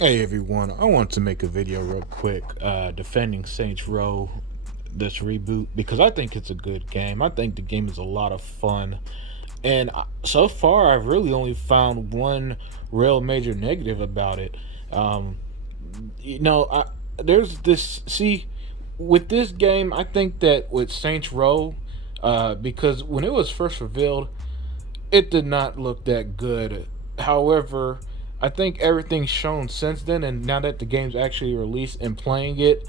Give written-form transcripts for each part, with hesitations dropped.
Hey everyone, I want to make a video real quick defending Saints Row, this reboot, because I think it's a good game. I think the game is a lot of fun. And so far, I've really only found one real major negative about it. Um, you know, I, there's this, see, with this game, I think that with Saints Row, because when it was first revealed, it did not look that good. However, I think everything's shown since then, and now that the game's actually released and playing it,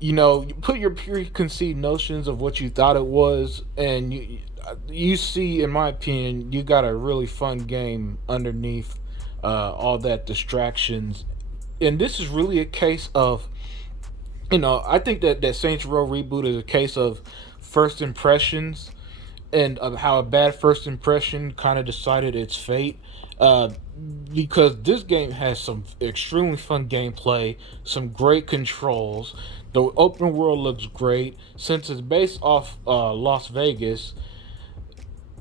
you put your preconceived notions of what you thought it was, and you see, in my opinion, you got a really fun game underneath all that distractions. And this is really a case of, I think that Saints Row reboot is a case of first impressions and of how a bad first impression kind of decided its fate. Uh, because this game has some extremely fun gameplay, some great controls. The open world looks great since it's based off Las Vegas.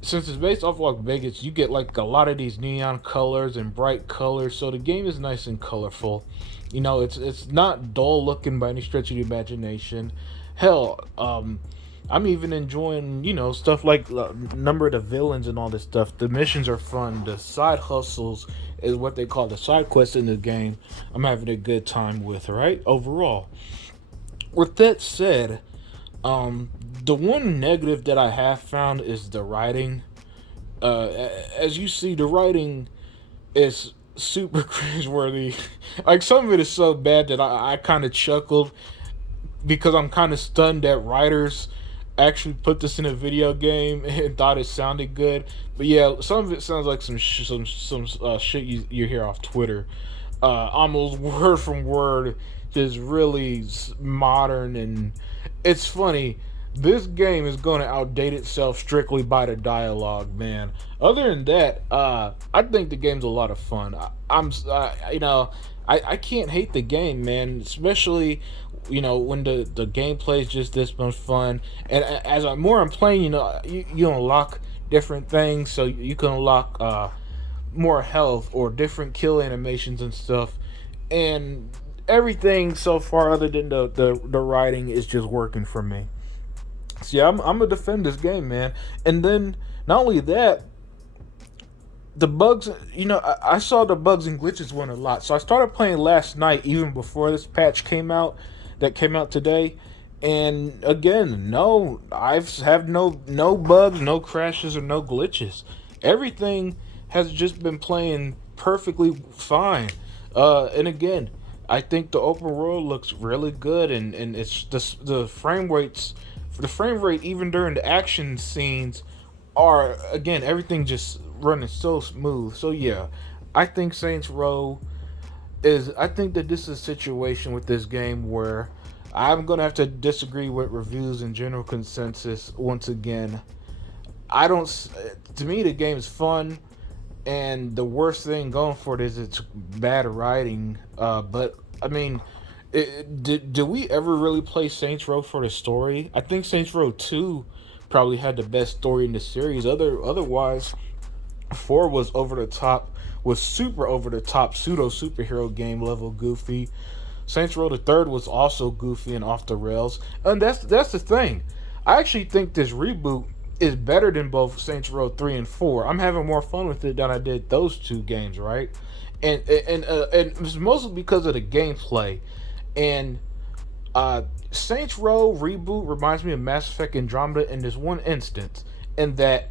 Since it's based off Las Vegas, you get like a lot of these neon colors and bright colors, so the game is nice and colorful. It's not dull looking by any stretch of the imagination. Hell, I'm even enjoying, stuff like number of the villains and all this stuff. The missions are fun. The side hustles is what they call the side quests in the game. I'm having a good time with, right? Overall. With that said, the one negative that I have found is the writing. As you see, the writing is super cringeworthy. Like some of it is so bad that I kind of chuckled because I'm kind of stunned that writers actually put this in a video game and thought it sounded good. But yeah, some of it sounds like some shit you hear off Twitter, almost word from word, just really modern. And it's funny. This game is going to outdate itself strictly by the dialogue, man. Other than that, I think the game's a lot of fun. I can't hate the game, man. Especially, when the gameplay is just this much fun. And as I'm more I'm playing, you unlock different things, so you can unlock more health or different kill animations and stuff. And everything so far, other than the writing, is just working for me. So yeah, I'm gonna defend this game, man. And then not only that, the bugs. I saw the bugs and glitches one a lot. So I started playing last night, even before this patch came out, that came out today. And again, no, I've have no bugs, no crashes, or no glitches. Everything has just been playing perfectly fine. And again, I think the open world looks really good, and it's the frame rates, the frame rate even during the action scenes are, again, everything just running so smooth. So yeah, I think Saints Row is. I think that this is a situation with this game where I'm gonna have to disagree with reviews and general consensus once again. I don't. To me, the game is fun, and the worst thing going for it is it's bad writing. But I mean, did we ever really play Saints Row for the story? I think Saints Row 2 probably had the best story in the series. Otherwise, 4 was over the top, was super over the top, pseudo superhero game level goofy. Saints Row the Third was also goofy and off the rails, and that's the thing. I actually think this reboot is better than both Saints Row 3 and 4. I'm having more fun with it than I did those two games, right? And it's mostly because of the gameplay. And Saints Row reboot reminds me of Mass Effect Andromeda in this one instance, in that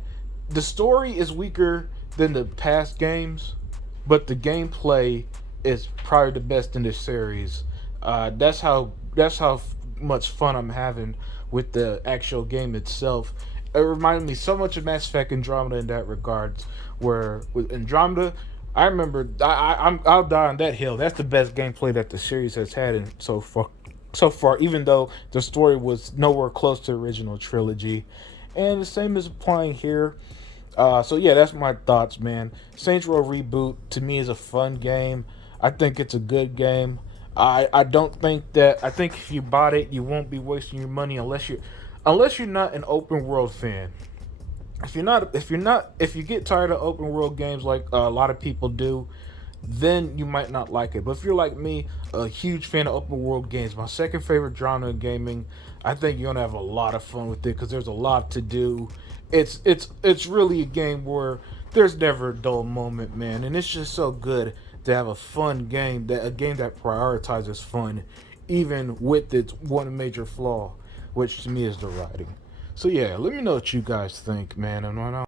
the story is weaker than the past games, but the gameplay is probably the best in this series. That's how much fun I'm having with the actual game itself. It reminded me so much of Mass Effect Andromeda in that regards. Where with Andromeda, I remember I'll die on that hill. That's the best gameplay that the series has had in so far. So far, even though the story was nowhere close to the original trilogy, and the same is applying here. So yeah, that's my thoughts, man. Saints Row reboot to me is a fun game. I think it's a good game. I don't think that I think if you bought it, you won't be wasting your money unless you're not an open world fan. If you get tired of open world games like a lot of people do, then you might not like it. But if you're like me, a huge fan of open world games, my second favorite genre of gaming, I think you're gonna have a lot of fun with it because there's a lot to do. It's really a game where there's never a dull moment, man, and it's just so good to have a fun game, that a game that prioritizes fun, even with its one major flaw, which to me is the writing. So yeah, let me know what you guys think, man, and why not.